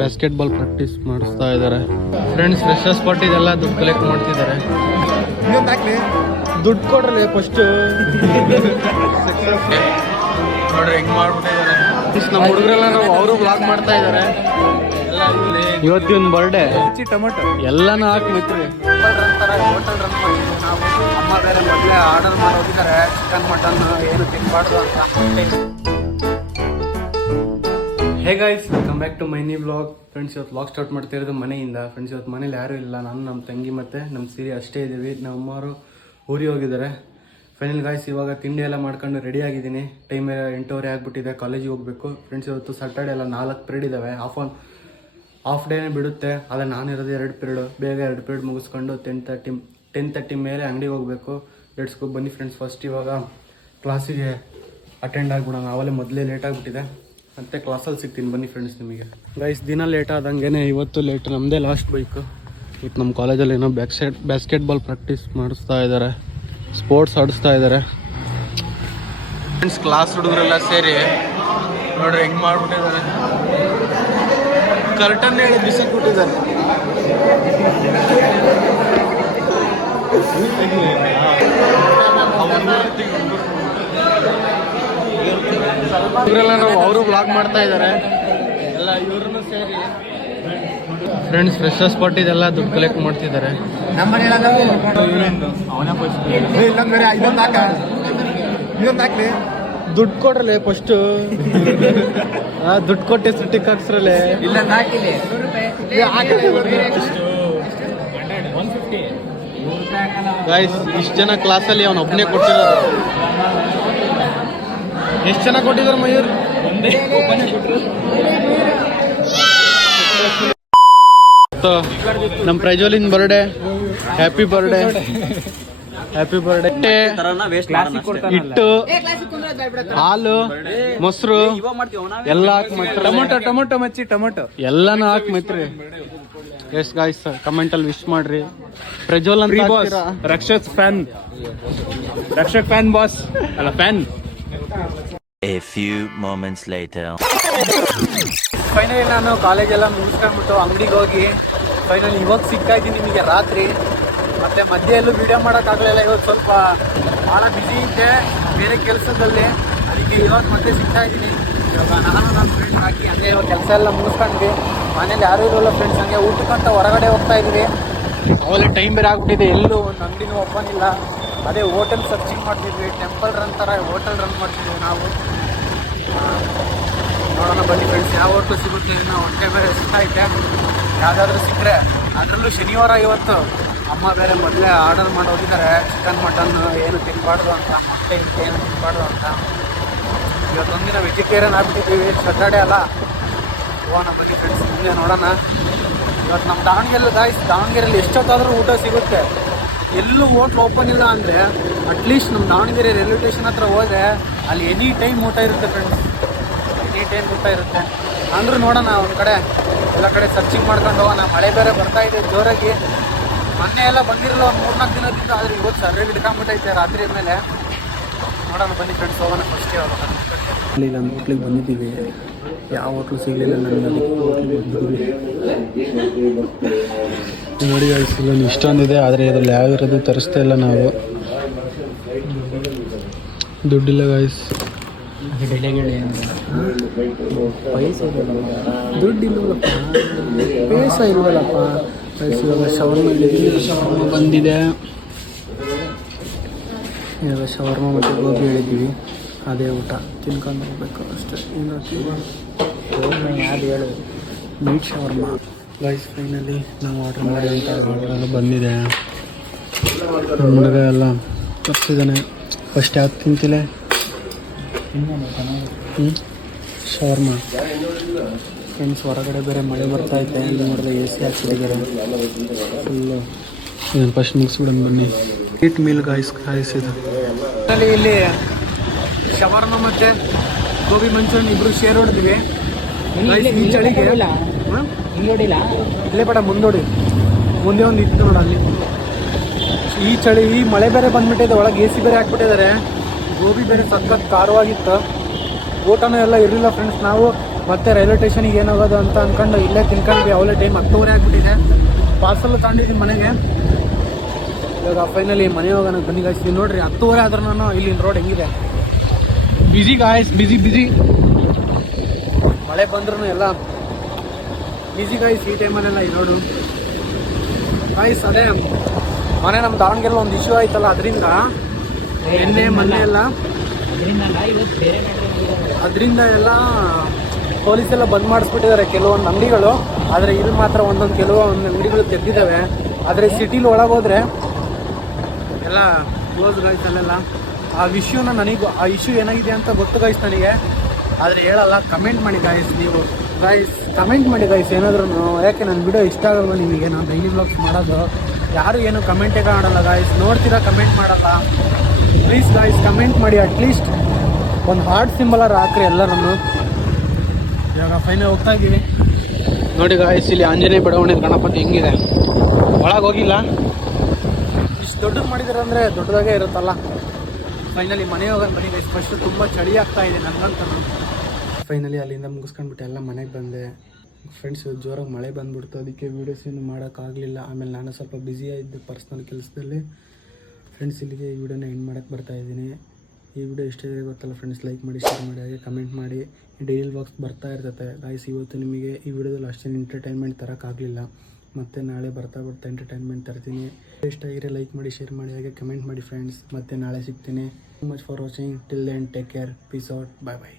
Basketball practice ಮಾಡಿಸ್ತಾ ಇದ್ದಾರೆ friends. Freshers party ಇದೆಲ್ಲ ದುಡ್ಡು ಕಲೆಕ್ಟ್ ಮಾಡ್ತಿದ್ದಾರೆ. ದುಡ್ಡು ಕೊಡ್ರಲ್ಲ ಫಸ್ಟ್. ನೋಡ್ರಿ ಹೆಂಗ್ ಮಾಡ್ಬಿಟ್ಟಿದ್ದಾರೆ ನಮ್ಮ ಹುಡುಗರೆಲ್ಲ. ನಾವು ಅವರು ಬ್ಲಾಗ್ ಮಾಡ್ತಾ ಇದ್ದಾರೆ. ಇವತ್ತಿನ ಬರ್ಡೇ ಟೊಮೆಟೊ ಎಲ್ಲಾನು ಹಾಕಿ ಮಿತ್ರಿ. ಹೋಟೆಲ್ ರನ್ ಮಾಡಿದ್ವಿ ನಾವು. ಅಮ್ಮ ಬೇರೆ ಮೊದಲೇ ಆರ್ಡರ್ ಮಾಡಿ ಹೋಗಿದ್ದಾರೆ ಚಿಕನ್ ಮಟನ್ ಏನು ತಿನ್ಬಾರ್ದು ಅಂತ. Hey guys, welcome back to my new vlog. Friends, ಇವತ್ತು ವ್ಲಾಗ್ ಸ್ಟಾರ್ಟ್ ಮಾಡ್ತಾ ಇರೋದು ಮನೆಯಿಂದ. ಫ್ರೆಂಡ್ಸ್, ಇವತ್ತು ಮನೇಲಿ ಯಾರೂ ಇಲ್ಲ, ನಾನು ನಮ್ಮ ತಂಗಿ ಮತ್ತು ನಮ್ಮ ಸೀರೆ ಅಷ್ಟೇ ಇದ್ದೀವಿ. ನಮ್ಮ ಅಮ್ಮವರು ಊರಿಗೆ ಹೋಗಿದ್ದಾರೆ. ಫೈನಲ್ ಗಾಯ್ಸ್, ಇವಾಗ ತಿಂಡಿ ಎಲ್ಲ ಮಾಡ್ಕೊಂಡು ರೆಡಿ ಆಗಿದ್ದೀನಿ. ಟೈಮ್ 8:30 ಆಗಿಬಿಟ್ಟಿದೆ, ಕಾಲೇಜಿಗೆ ಹೋಗಬೇಕು. ಫ್ರೆಂಡ್ಸ್, ಇವತ್ತು ಸ್ಯಾಟರ್ಡೆ ಎಲ್ಲ 4 ಪೀರಿಯಡ್ ಇದ್ದಾವೆ. ಹಾಫ್ ಡೇನೇ ಬಿಡುತ್ತೆ. ಆದರೆ ನಾನಿರೋದು 2 ಪೀರಿಯಡು. ಬೇಗ 2 ಪೀರಿಯಡ್ ಮುಗಿಸ್ಕೊಂಡು 10:30 ಮೇಲೆ ಅಂಗಡಿಗೆ ಹೋಗಬೇಕು. Let's go. ಬನ್ನಿ ಫ್ರೆಂಡ್ಸ್, ಫಸ್ಟ್ ಇವಾಗ ಕ್ಲಾಸಿಗೆ ಅಟೆಂಡ್ ಆಗಿಬಿಡೋಣ. ಅವಲೇ ಮೊದಲೇ ಲೇಟ್ ಆಗಿಬಿಟ್ಟಿದೆ. ಮತ್ತೆ ಕ್ಲಾಸಲ್ಲಿ ಸಿಗ್ತೀನಿ ಬನ್ನಿ ಫ್ರೆಂಡ್ಸ್ ನಿಮಗೆ. ಗೈಸ್, ದಿನ ಲೇಟ್ ಆದಂಗೆ ಇವತ್ತು ಲೇಟ್. ನಮ್ಮದೇ ಲಾಸ್ಟ್ ಬೈಕು. ಇವತ್ತು ನಮ್ಮ ಕಾಲೇಜಲ್ಲಿ ಏನೋ ಬಾಸ್ಕೆಟ್ಬಾಲ್ ಪ್ರಾಕ್ಟೀಸ್ ಮಾಡಿಸ್ತಾ ಇದ್ದಾರೆ, ಸ್ಪೋರ್ಟ್ಸ್ ಆಡಿಸ್ತಾ ಇದ್ದಾರೆ ಫ್ರೆಂಡ್ಸ್. ಕ್ಲಾಸ್ ಹುಡುಗರೆಲ್ಲ ಸೇರಿ ನೋಡ್ರಿ ಹೆಂಗೆ ಮಾಡ್ಬಿಟ್ಟಿದ್ದಾರೆ. ಕರ್ಟನ್ ಹೇಳಿ ಬಿಸಿಕ್ಬಿಟ್ಟಿದ್ದಾರೆ. ಇವರೆಲ್ಲ ನಾವು ಅವರು ಬ್ಲಾಗ್ ಮಾಡ್ತಾ ಇದ್ದಾರೆ ಎಲ್ಲ ಇವ್ರನ್ನು ಸೇರಿ. ಫ್ರೆಂಡ್ಸ್, ಫ್ರೆಶರ್ಸ್ ಪಾರ್ಟಿ ಇದೆಲ್ಲ ದುಡ್ಡು ಕಲೆಕ್ಟ್ ಮಾಡ್ತಿದ್ದಾರೆ. ದುಡ್ಡು ಕೊಡ್ರಲ್ಲ ಫಸ್ಟ್. ದುಡ್ಡು ಕೊಟ್ಟೆ ಸ್ಟಿಕ್ ಹಾಕ್ಸ್ರಲ್ಲೇ. ಗೈಸ್, ಇಷ್ಟು ಜನ ಕ್ಲಾಸಲ್ಲಿ ಅವನು ಒಬ್ಬನೇ ಕೊಟ್ಟಿರೋದು. ಎಷ್ಟು ಜನ ಕೊಟ್ಟಿದ್ದಾರೆ ಮಯೂರ್? ನಮ್ಮ ಪ್ರಜ್ವಲಿನ್ birthday. Happy birthday, happy birthday. ಹಿಟ್ಟು, ಹಾಲು, ಮೊಸರು ಎಲ್ಲ ಹಾಕಿ ಟೊಮೊಟೊ ಮಚ್ಚಿ ಟೊಮೊಟೊ ಎಲ್ಲಾನು ಹಾಕಿ ಮೈತ್ರಿ. ಎಸ್ ಗಾಯ್ಸ್, ಕಮೆಂಟ್ ಅಲ್ಲಿ ವಿಶ್ ಮಾಡ್ರಿ. ಪ್ರಜ್ವಲ್ ಅಂತ ರಕ್ಷಕ್ ಫ್ಯಾನ್ ಬಾಸ್ ಅಲ್ಲ fan. A few moments later. Finally ನಾನು ಕಾಲೇಜೆಲ್ಲ ಮುಗಿಸ್ಕೊಂಡ್ಬಿಟ್ಟು ಅಂಗಡಿಗೆ ಹೋಗಿ ಫೈನಲಿ ಇವಾಗ ಸಿಗ್ತಾ ಇದ್ದೀನಿ ನಿಮಗೆ ರಾತ್ರಿ. ಮತ್ತೆ ಮಧ್ಯೆ ಎಲ್ಲೂ ವಿಡಿಯೋ ಮಾಡೋಕ್ಕಾಗಲಿಲ್ಲ. ಇವತ್ತು ಸ್ವಲ್ಪ ಭಾಳ ಬ್ಯುಸಿ ಇದ್ದೆ ಬೇರೆ ಕೆಲಸದಲ್ಲಿ, ಅದಕ್ಕೆ ಇವಾಗ ಮತ್ತೆ ಸಿಗ್ತಾ ಇದ್ದೀನಿ. ಇವಾಗ ನಾನು ನನ್ನ ಫ್ರೆಂಡ್ಸ್ ಹಾಕಿ ಹಂಗೆ ಇವಾಗ ಕೆಲಸ ಎಲ್ಲ ಮುಗಿಸ್ಕೊಂಡ್ವಿ. ಮನೇಲಿ ಯಾರೂ ಇರೋಲ್ಲ ಫ್ರೆಂಡ್ಸ್. ಹಂಗೆ ಊಟಕ್ಕಂತ ಹೊರಗಡೆ ಹೋಗ್ತಾ ಇದ್ವಿ. ಅವೆಲ್ಲ ಟೈಮ್ ಬೇರೆ ಆಗ್ಬಿಟ್ಟಿದೆ, ಎಲ್ಲೂ ಒಂದು ಅಂಗಡಿನೂ ಓಪನ್ ಇಲ್ಲ. ಅದೇ ಹೋಟೆಲ್ ಸರ್ಚಿಂಗ್ ಮಾಡ್ತಿದ್ವಿ. ಟೆಂಪಲ್ ರನ್ ಥರ ಹೋಟೆಲ್ ರನ್ ಮಾಡ್ತಿದ್ವಿ ನಾವು. ನೋಡೋಣ ಬನ್ನಿ ಫ್ರೆಂಡ್ಸ್, ಯಾವ ಹೋಟ್ಲು ಸಿಗುತ್ತೆ. ನಾವು ಹೊಟ್ಟೆ ಬೇರೆ ಸಿಗ್ತೈತೆ. ಯಾವುದಾದ್ರೂ ಸಿಕ್ಕರೆ, ಅದರಲ್ಲೂ ಶನಿವಾರ ಇವತ್ತು. ಅಮ್ಮ ಬೇರೆ ಮೊದಲೇ ಆರ್ಡರ್ ಮಾಡಿ ಹೋಗಿದ್ದಾರೆ ಚಿಕನ್ ಮಟನ್ ಏನು ತಿನ್ಬಾರ್ದು ಅಂತ, ಮೊಟ್ಟೆ ಏನು ತಿನ್ಬಾರ್ದು ಅಂತ. ಇವತ್ತೊಂದಿನ ವೆಜಿಟೇರಿಯನ್ ಆಗ್ಬಿಟ್ಟಿದ್ದೀವಿ, ಸ್ಯಾಟರ್ಡೆ ಅಲ್ಲ. ಹೋಗೋಣ ಬನ್ನಿ ಫ್ರೆಂಡ್ಸ್, ಮುಂದೆ ನೋಡೋಣ. ಇವತ್ತು ನಮ್ಮ ದಾವಣಗೆರೆಯಲ್ಲಿ ಎಷ್ಟೊತ್ತಾದರೂ ಊಟ ಸಿಗುತ್ತೆ. ಎಲ್ಲೂ ಹೋಟ್ಲು ಓಪನ್ ಇಲ್ಲ ಅಂದರೆ ಅಟ್ಲೀಸ್ಟ್ ನಮ್ಮ ದಾವಣಗೆರೆ ರೈಲ್ವೆ ಸ್ಟೇಷನ್ ಹತ್ರ ಹೋದರೆ ಅಲ್ಲಿ ಎನಿ ಟೈಮ್ ಊಟ ಇರುತ್ತೆ ಫ್ರೆಂಡ್ಸ್. ಎನಿ ಟೈಮ್ ಊಟ ಇರುತ್ತೆ. ಅಂದರೂ ನೋಡೋಣ, ಒಂದು ಕಡೆ ಎಲ್ಲ ಕಡೆ ಸರ್ಚಿಂಗ್ ಮಾಡ್ಕೊಂಡು ಹೋಗೋಣ. ಮಳೆ ಬೇರೆ ಬರ್ತಾ ಇದೆ ಜೋರಾಗಿ. ಮೊನ್ನೆ ಎಲ್ಲ ಬಂದಿರಲ್ಲ ಒಂದು 3-4 ದಿನದಿಂದ. ಆದರೆ ಇವತ್ತು ಸರ್ಯಾಗಿ ಹಿಡ್ಕೊಂಡ್ಬಿಟ್ಟೈತೆ ರಾತ್ರಿ ಮೇಲೆ. ನೋಡೋಣ ಬನ್ನಿ ಫ್ರೆಂಡ್ಸ್, ಹೋಗೋಣ ಫಸ್ಟೇ ಹೋಗೋಣ. ಇಲ್ಲಿ ನಮ್ಮ ಹೋಟ್ಲಿಗೆ ಬಂದಿದ್ದೀವಿ. ಯಾವ ಹೋಟ್ಲು ಸಿಗಲಿಲ್ಲ ನನಗೆ, ನೋಡಿ ಗೈಸ್. ಇಲ್ಲೊಂದು ಇಷ್ಟೊಂದಿದೆ, ಆದರೆ ಇದ್ರಲ್ಲಿ ಯಾವಿರೋದು ತರಿಸ್ತಾ ಇಲ್ಲ ನಾವು. ದುಡ್ಡಿಲ್ಲ ಗೈಸ್. ದುಡ್ಡಿಲ್ಲವಲ್ಲಪ್ಪ, ಪೈಸ ಇಲ್ವಲ್ಲಪ್ಪ. ಇವಾಗ ಶವರ್ಮ ಬಂದಿದೆ. ಇವಾಗ ಶವರ್ಮ ಮತ್ತು ಗೋಬಿ ಹೇಳಿದ್ದೀವಿ, ಅದೇ ಊಟ ತಿನ್ಕೊಂಡು ಹೋಗ್ಬೇಕು ಅಷ್ಟೇ. ಯಾರು ಹೇಳು, ಮೀಟ್ ಶವರ್ಮ ಗೈಸ್. ಫೈನಲಿ ನಾವು ಆರ್ಡರ್ ಮಾಡಿ ಅಂತ ಬಂದಿದೆ. ನಮ್ಮ ಹುಡುಗ ಎಲ್ಲ ತಪ್ಪಿದ್ದಾನೆ. ಫಸ್ಟ್ ಯಾಕೆ ತಿಂತಿಲ್ಲ ಶವರ್ಮ ಫ್ರೆಂಡ್ಸ್. ಹೊರಗಡೆ ಬೇರೆ ಮಳೆ ಬರ್ತಾಯಿದೆ. ಇಲ್ಲಿ ನೋಡಿದ್ರೆ AC ಹಾಕ್ಸಿದ್ದಾರೆ ಫುಲ್ಲು. ಇದನ್ನು ಫಸ್ಟ್ ಮುಗಿಸ್ಬಿಡೋಣ ಬನ್ನಿ. ಈಟ್ ಮೀಲ್ ಗಾಯ್ಸ್ ಇದು. ಇಲ್ಲಿ ಶವರ್ಮ ಮತ್ತು ಗೋಬಿ ಮಂಚೂರಿಯನ್ ಇಬ್ಬರು ಶೇರ್ ಹೊಡೆದಿವಿ. ಈ ಚಳಿಗೆ ಇಲ್ಲೇ ಬೇಡ ಮುಂದೋಡಿ, ಮುಂದೆ ಒಂದು ಇತ್ತು ನೋಡ ಅಲ್ಲಿ. ಈ ಚಳಿ, ಈ ಮಳೆ ಬೇರೆ ಬಂದ್ಬಿಟ್ಟಿದೆ, ಒಳಗೆ AC ಬೇರೆ ಹಾಕ್ಬಿಟ್ಟಿದ್ದಾರೆ. ಗೋಬಿ ಬೇರೆ ಸಖತ್ ಖಾರವಾಗಿತ್ತು. ಊಟನೂ ಎಲ್ಲ ಇರಲಿಲ್ಲ ಫ್ರೆಂಡ್ಸ್. ನಾವು ಮತ್ತೆ ರೈಲ್ವೆ ಸ್ಟೇಷನಿಗೆ ಏನಾಗೋದು ಅಂತ ಅಂದ್ಕೊಂಡು ಇಲ್ಲೇ ತಿನ್ಕೊಂಡ್ವಿ. ಅವಲೇ ಟೈಮ್ 10:30 ಆಗಿಬಿಟ್ಟಿದೆ. ಪಾರ್ಸಲ್ ತಗೊಂಡಿದ್ದೀನಿ ಮನೆಗೆ. ಇವಾಗ ಫೈನಲಿ ಮನೆ ಹೋಗೋಣ ಬನ್ನಿ ಗಾಯ್ಸ್. ನೋಡ್ರಿ 10:30 ಆದ್ರೂ ಇಲ್ಲಿನ ರೋಡ್ ಹೆಂಗಿದೆ, ಬಿಸಿ ಗಾಯ್ಸ್, ಬಿಸಿ. ಮಳೆ ಬಂದ್ರೂ ಎಲ್ಲ ಬಿಸಿ ಗಾಯ್ಸ್ ಈ ಟೈಮಲ್ಲೆಲ್ಲ. ಈ ರೋಡು ಗಾಯ್ಸ್ ಅದೇ ಮನೆ ನಮ್ಮ ದಾವಣಗೆರೆ ಒಂದು ಇಶ್ಯೂ ಆಯ್ತಲ್ಲ, ಅದರಿಂದ ಮೊನ್ನೆ ಎಲ್ಲ ಅದರಿಂದ ಎಲ್ಲ ಪೊಲೀಸ್ ಎಲ್ಲ ಬಂದ್ ಮಾಡಿಸ್ಬಿಟ್ಟಿದ್ದಾರೆ ಕೆಲವೊಂದು ಅಂಗಡಿಗಳು. ಆದರೆ ಇಲ್ಲಿ ಮಾತ್ರ ಕೆಲವೊಂದು ಅಂಗಡಿಗಳು ತೆಗೆದಿದ್ದಾವೆ. ಆದರೆ ಸಿಟಿಲಿ ಒಳಗೋದ್ರೆ ಎಲ್ಲ ಕ್ಲೋಸ್ ಗಾಯ್ಸ್ ಅಲ್ಲೆಲ್ಲ. ಆ ಇಶ್ಯೂ ಏನಾಗಿದೆ ಅಂತ ಗೊತ್ತು ಗಾಯ್ಸ್ ನನಗೆ, ಆದರೆ ಹೇಳಲ್ಲ. ಕಮೆಂಟ್ ಮಾಡಿ ಗಾಯ್ಸ್, ನೀವು ಗಾಯ್ಸ್ ಕಮೆಂಟ್ ಮಾಡಿ ಗಾಯ್ಸ್ ಏನಾದ್ರೂ. ಯಾಕೆ ನನ್ನ ವಿಡಿಯೋ ಇಷ್ಟ ಆಗಲ್ವ ನಿಮಗೆ? ನಾನು ಡೈಲಿ ವ್ಲಾಗ್ಸ್ ಮಾಡೋದು, ಯಾರು ಏನು ಕಮೆಂಟೇ ಮಾಡಲ್ಲ ಗಾಯ್ಸ್. ನೋಡ್ತೀರಾ ಕಮೆಂಟ್ ಮಾಡಲ್ಲ. ಪ್ಲೀಸ್ ಗಾಯ್ಸ್ ಕಮೆಂಟ್ ಮಾಡಿ, ಅಟ್ಲೀಸ್ಟ್ ಒಂದು ಹಾರ್ಟ್ ಸಿಂಬಲರ್ ಹಾಕ್ರಿ ಎಲ್ಲರನ್ನು. ಇವಾಗ ಫೈನಲ್ ಹೋಗ್ತಾ ಇದ್ದೀವಿ ನೋಡಿ ಗಾಯ್ಸ್. ಇಲ್ಲಿ ಆಂಜನೇಯ ಬಡಾವಣೆ ಗಣಪತಿ ಹೆಂಗಿದೆ, ಒಳಗೆ ಹೋಗಿಲ್ಲ. ಇಷ್ಟು ದೊಡ್ಡದು ಮಾಡಿದಾರೆ ಅಂದರೆ ದೊಡ್ಡದಾಗೇ ಇರುತ್ತಲ್ಲ. ಫೈನಲಿ ಮನೆ ಹೋಗೋಣ ಬನ್ನಿ ಗೈಸ್. ಫಸ್ಟ್ ತುಂಬ ಚಳಿ ಆಗ್ತಾ ಇದೆ ನನಗಂತ. ಫೈನಲಿ ಅಲ್ಲಿಂದ ಮುಗಿಸ್ಕೊಂಡ್ಬಿಟ್ಟು ಎಲ್ಲ ಮನೆಗೆ ಬಂದೆ ಫ್ರೆಂಡ್ಸ್. ಜೋರಾಗಿ ಮಳೆ ಬಂದ್ಬಿಡ್ತು, ಅದಕ್ಕೆ ವೀಡಿಯೋಸ್ ಏನು ಮಾಡೋಕ್ಕಾಗಲಿಲ್ಲ. ಆಮೇಲೆ ನಾನು ಸ್ವಲ್ಪ ಬ್ಯುಸಿ ಆಗಿದ್ದೆ ಪರ್ಸ್ನಲ್ ಕೆಲಸದಲ್ಲಿ. ಫ್ರೆಂಡ್ಸ್ ಇಲ್ಲಿಗೆ ಈ ವಿಡಿಯೋನ ಎಂಡ್ ಮಾಡೋಕ್ಕೆ ಬರ್ತಾಯಿದ್ದೀನಿ. ಈ ವಿಡಿಯೋ ಇಷ್ಟ ಇದೆ ಗೊತ್ತಲ್ಲ ಫ್ರೆಂಡ್ಸ್, ಲೈಕ್ ಮಾಡಿ, ಶೇರ್ ಮಾಡಿ, ಹಾಗೆ ಕಮೆಂಟ್ ಮಾಡಿ. ಡೈಲಿ ವ್ಲಾಗ್ಸ್ ಬರ್ತಾ ಇರ್ತದೆ ಗಾಯ್ಸ್. ಇವತ್ತು ನಿಮಗೆ ಈ ವಿಡಿಯೋದಲ್ಲಿ ಅಷ್ಟೇನು ಎಂಟರ್ಟೈನ್ಮೆಂಟ್ ತರೋಕ್ಕಾಗಲಿಲ್ಲ. ಮತ್ತು ನಾಳೆ ಬರ್ತಾ ಎಂಟರ್ಟೈನ್ಮೆಂಟ್ ತರ್ತೀನಿ. ಇಷ್ಟ ಆಗಿದ್ರೆ ಲೈಕ್ ಮಾಡಿ, ಶೇರ್ ಮಾಡಿ, ಹಾಗೆ ಕಮೆಂಟ್ ಮಾಡಿ ಫ್ರೆಂಡ್ಸ್. ಮತ್ತು ನಾಳೆ ಸಿಗ್ತೀನಿ. So much for watching. Till then take care, peace out, bye.